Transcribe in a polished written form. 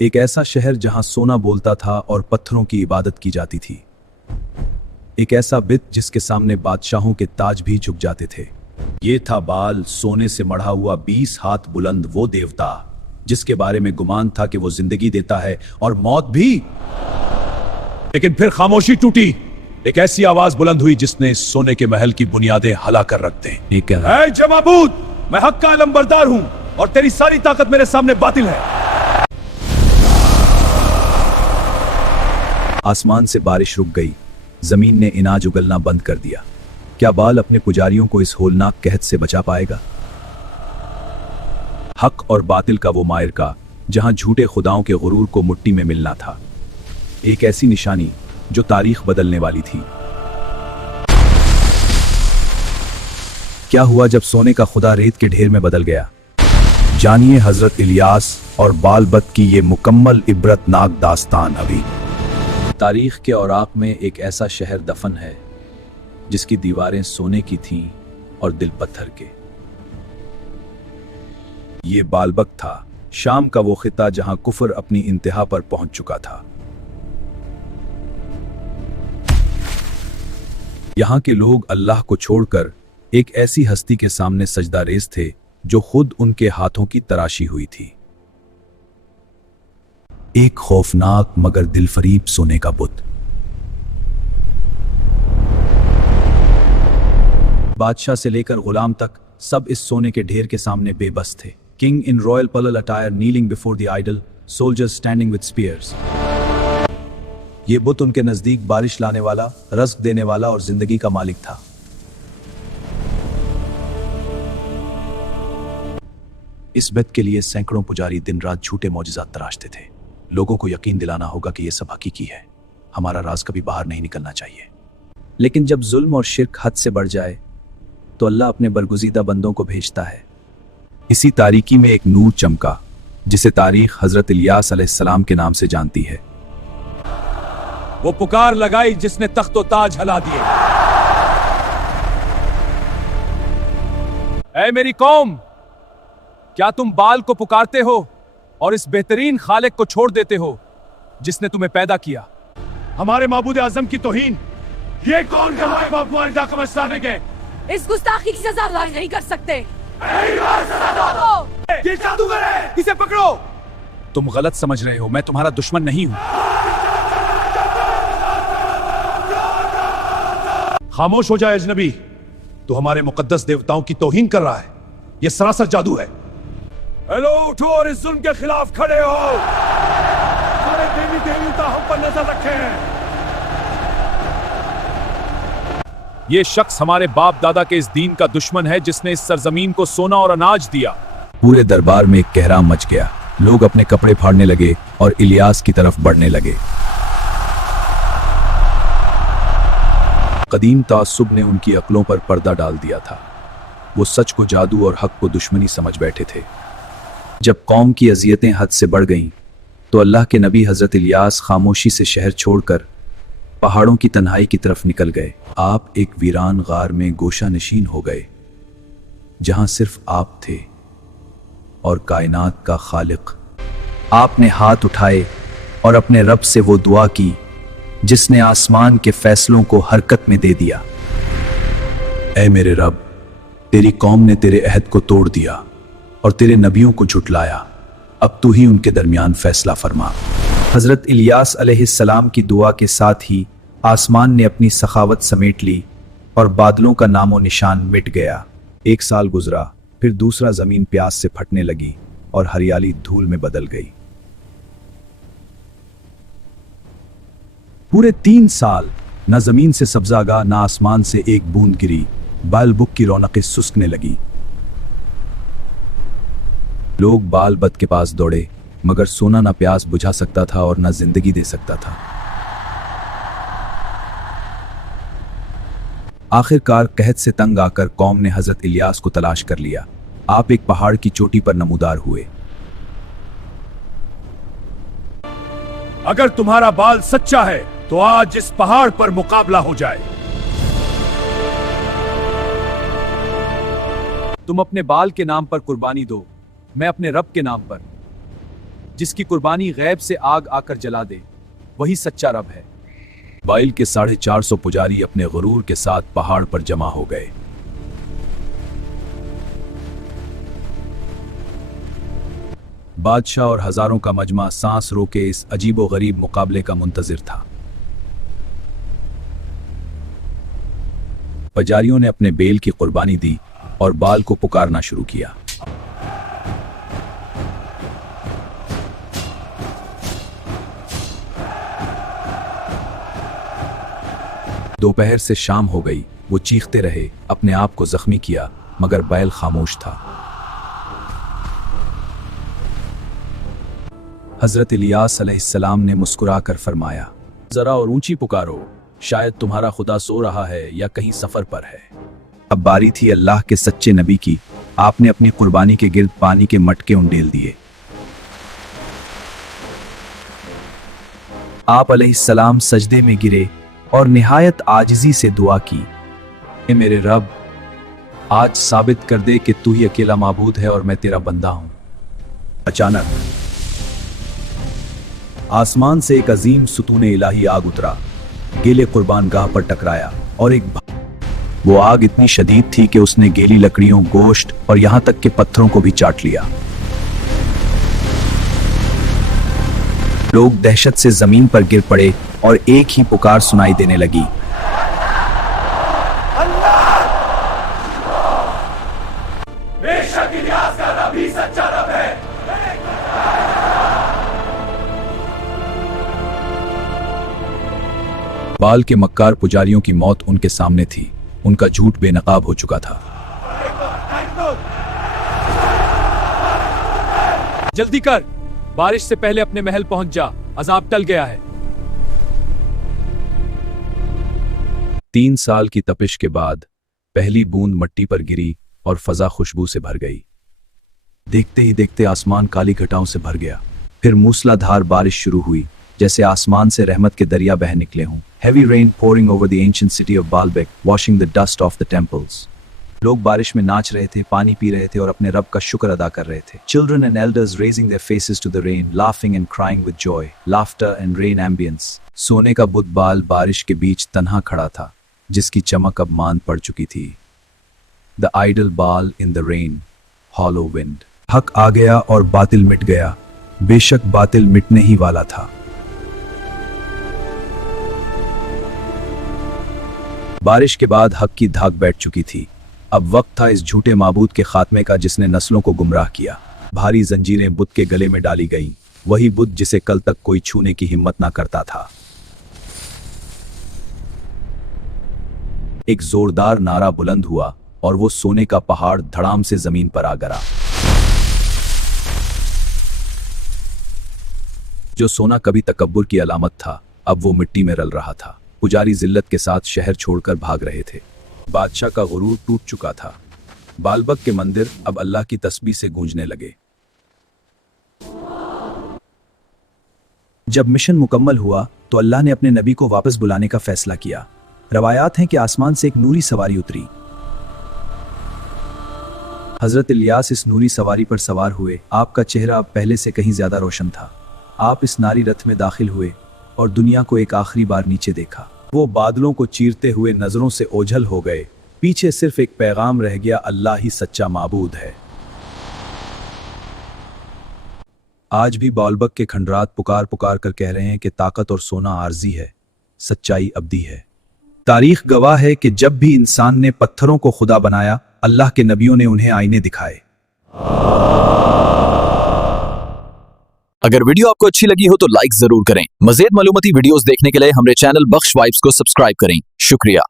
एक ऐसा शहर जहां सोना बोलता था और पत्थरों की इबादत की जाती थी। एक ऐसा बित जिसके सामने बादशाहों के ताज भी झुक जाते थे। ये था बाल, सोने से मढ़ा हुआ 20 हाथ बुलंद वो देवता जिसके बारे में गुमान था कि वो जिंदगी देता है और मौत भी। लेकिन फिर खामोशी टूटी। एक ऐसी आवाज बुलंद हुई जिसने इस सोने के महल की बुनियादें हला कर रख दें। ऐ जमाबूद, मैं हक का अलमबरदार हूं और तेरी सारी ताकत मेरे सामने बातिल है। आसमान से बारिश रुक गई, जमीन ने इनाज उगलना बंद कर दिया। क्या बाल अपने पुजारियों को इस होलनाक कहत से बचा पाएगा? हक और बातिल का वो मायरका जहां झूठे खुदाओं के गुरूर को मुट्ठी में मिलना था। एक ऐसी निशानी जो तारीख बदलने वाली थी। क्या हुआ जब सोने का खुदा रेत के ढेर में बदल गया? जानिए हजरत इलियास और बालबत की ये मुकम्मल इबरतनाक दास्तान। अभी तारीख के औराक में एक ऐसा शहर दफन है जिसकी दीवारें सोने की थीं और दिल पत्थर के। ये बालबक था, शाम का वो खिता जहां कुफर अपनी इंतहा पर पहुंच चुका था। यहां के लोग अल्लाह को छोड़कर एक ऐसी हस्ती के सामने सजदा रेज़ थे जो खुद उनके हाथों की तराशी हुई थी। एक खौफनाक मगर दिलफरीब सोने का बुत। बादशाह से लेकर गुलाम तक सब इस सोने के ढेर के सामने बेबस थे। King in royal apparel attire kneeling before the idol, soldiers standing with spears. ये बुत उनके नजदीक बारिश लाने वाला, रज़्क देने वाला और जिंदगी का मालिक था। इस बुत के लिए सैकड़ों पुजारी दिन रात झूठे मौजिज़ात तराशते थे। लोगों को यकीन दिलाना होगा कि यह सब हकीकी है, हमारा राज कभी बाहर नहीं निकलना चाहिए। लेकिन जब जुल्म और शिर्क हद से बढ़ जाए तो अल्लाह अपने बरगुज़ीदा बंदों को भेजता है। इसी तारीकी में एक नूर चमका जिसे तारीख हजरत इलियास अलैहिस्सलाम के नाम से जानती है। वो पुकार लगाई जिसने तख्तो ताज हला दिए। ऐ मेरी कौम, क्या तुम बाल को पुकारते हो और इस बेहतरीन खालिक को छोड़ देते हो जिसने तुम्हें पैदा किया? हमारे माबूद आजम की तौहीन ये कौन समझने के? इस गुस्ताखी की सजा नहीं कर सकते। ये जादूगर है, इसे पकड़ो। तुम गलत समझ रहे हो, मैं तुम्हारा दुश्मन नहीं हूं। खामोश हो जाए अजनबी, तो हमारे मुकद्दस देवताओं की तौहीन कर रहा है। यह सरासर जादू है। हेलो, उठो और इस जुल्म के खिलाफ खड़े हो। सारे देवी देवता हम पर नजर रखे हैं। यह शख्स हमारे बाप दादा के इस दीन का दुश्मन है जिसने इस सरजमीन को सोना और अनाज दिया। पूरे दरबार में एक कहराम मच गया। लोग अपने कपड़े फाड़ने लगे और इलियास की तरफ बढ़ने लगे। कदीम तासुब ने उनकी अक्लों पर पर्दा डाल दिया था। वो सच को जादू और हक को दुश्मनी समझ बैठे थे। जब कौम की अजियतें हद से बढ़ गईं तो अल्लाह के नबी हजरत इलियास खामोशी से शहर छोड़कर पहाड़ों की तन्हाई की तरफ निकल गए। आप एक वीरान गार में गोशा नशीन हो गए जहां सिर्फ आप थे और कायनात का खालिक। आपने हाथ उठाए और अपने रब से वो दुआ की जिसने आसमान के फैसलों को हरकत में दे दिया। ऐ मेरे रब, तेरी कौम ने तेरे अहद को तोड़ दिया और तेरे नबियों को झुटलाया। अब तू ही उनके दरमियान फैसला फरमा। हजरत इलियास अलैहिस्सलाम की दुआ के साथ ही आसमान ने अपनी सखावत समेट ली और बादलों का नामो निशान मिट गया। एक साल गुजरा, फिर दूसरा। जमीन प्यास से फटने लगी और हरियाली धूल में बदल गई। पूरे 3 साल न जमीन से सब्जागा न आसमान से एक बूंद गिरी। बालबुक की रौनकें सुस्कने लगी। लोग बालबत के पास दौड़े, मगर सोना ना प्यास बुझा सकता था और ना जिंदगी दे सकता था। आखिरकार कहत से तंग आकर कौम ने हजरत इलियास को तलाश कर लिया। आप एक पहाड़ की चोटी पर नमूदार हुए। अगर तुम्हारा बाल सच्चा है तो आज इस पहाड़ पर मुकाबला हो जाए। तुम अपने बाल के नाम पर कुर्बानी दो, मैं अपने रब के नाम पर। जिसकी कुर्बानी गैब से आग आकर जला दे, वही सच्चा रब है। बाइल के 450 पुजारी अपने गुरूर के साथ पहाड़ पर जमा हो गए। बादशाह और हजारों का मजमा सांस रोके इस अजीबो गरीब मुकाबले का मुंतजिर था। पुजारियों ने अपने बेल की कुर्बानी दी और बाल को पुकारना शुरू किया। दोपहर से शाम हो गई। वो चीखते रहे, अपने आप को जख्मी किया, मगर बैल खामोश था। हजरत इलियास अलैहिस्सलाम ने मुस्कुराकर फरमाया, जरा और ऊंची पुकारो, शायद तुम्हारा खुदा सो रहा है या कहीं सफर पर है। अब बारी थी अल्लाह के सच्चे नबी की। आपने अपनी कुर्बानी के गिर्द पानी के मटके उंडेल दिए। आप अलैहिस्सलाम सजदे में गिरे और निहायत आजिजी से दुआ की, ए मेरे रब, आज साबित कर दे कि तू ही अकेला माबूद है और मैं तेरा बंदा हूं। अचानक आसमान से एक अजीम सुतूने इलाही आग उतरा, गेले कुर्बान गाह पर टकराया और वो आग इतनी शदीद थी कि उसने गीली लकड़ियों, गोश्त और यहां तक के पत्थरों को भी चाट लिया। लोग दहशत से जमीन पर गिर पड़े और एक ही पुकार सुनाई देने लगी, बेशक इलियास का रब ही सच्चा रब है। बाल के मक्कार पुजारियों की मौत उनके सामने थी। उनका झूठ बेनकाब हो चुका था। जल्दी कर, बारिश से पहले अपने महल पहुंच जा, अजाब टल गया है। 3 साल की तपिश के बाद पहली बूंद मट्टी पर गिरी और फजा खुशबू से भर गई। देखते ही देखते आसमान काली घटाओं से भर गया। फिर मूसलाधार बारिश शुरू हुई, जैसे आसमान से रहमत के दरिया बह निकले हों। Heavy rain pouring over the ancient city of Baalbek, washing the dust off the temples. लोग बारिश में नाच रहे थे, पानी पी रहे थे और अपने रब का शुक्र अदा कर रहे थे। Children and elders raising their faces to the rain, laughing and crying with joy. Laughter and rain ambience. सोने का बुत बाल बारिश के बीच तन्हा खड़ा था, जिसकी चमक अब मांद पड़ चुकी थी। The idol Baal in the rain, hollow wind. हक आ गया और बातिल मिट गया। बेशक बातिल मिटने ही वाला था। बारिश के बाद हक की धाक बैठ चुकी थी। अब वक्त था इस झूठे माबूद के खात्मे का, जिसने नस्लों को गुमराह किया। भारी जंजीरें बुत के गले में डाली गईं, वही बुत जिसे कल तक कोई छूने की हिम्मत ना करता था। एक जोरदार नारा बुलंद हुआ और वो सोने का पहाड़ धड़ाम से जमीन पर आ गिरा। जो सोना कभी तकब्बुर की अलामत था, अब वो मिट्टी में रल रहा था। पुजारी जिल्लत के साथ शहर छोड़कर भाग रहे थे। बादशाह का गुरूर टूट चुका था। बालबक के मंदिर अब अल्लाह की तस्बीह से गूंजने लगे। जब मिशन मुकम्मल हुआ तो अल्लाह ने अपने नबी को वापस बुलाने का फैसला किया। रवायात हैं कि आसमान से एक नूरी सवारी उतरी। हजरत इलियास इस नूरी सवारी पर सवार हुए। आपका चेहरा अब पहले से कहीं ज्यादा रोशन था। आप इस नारी रथ में दाखिल हुए और दुनिया को एक आखिरी बार नीचे देखा। वो बादलों को चीरते हुए नजरों से ओझल हो गए। पीछे सिर्फ एक पैगाम रह गया, अल्लाह ही सच्चा माबूद है। आज भी बालबक के खंडरात पुकार पुकार कर कह रहे हैं कि ताकत और सोना आर्जी है, सच्चाई अब्दी है। तारीख गवाह है कि जब भी इंसान ने पत्थरों को खुदा बनाया, अल्लाह के नबियों ने उन्हें आईने दिखाए। अगर वीडियो आपको अच्छी लगी हो तो लाइक जरूर करें। मज़ीद मालूमाती वीडियोस देखने के लिए हमारे चैनल बख्श वाइब्स को सब्सक्राइब करें। शुक्रिया।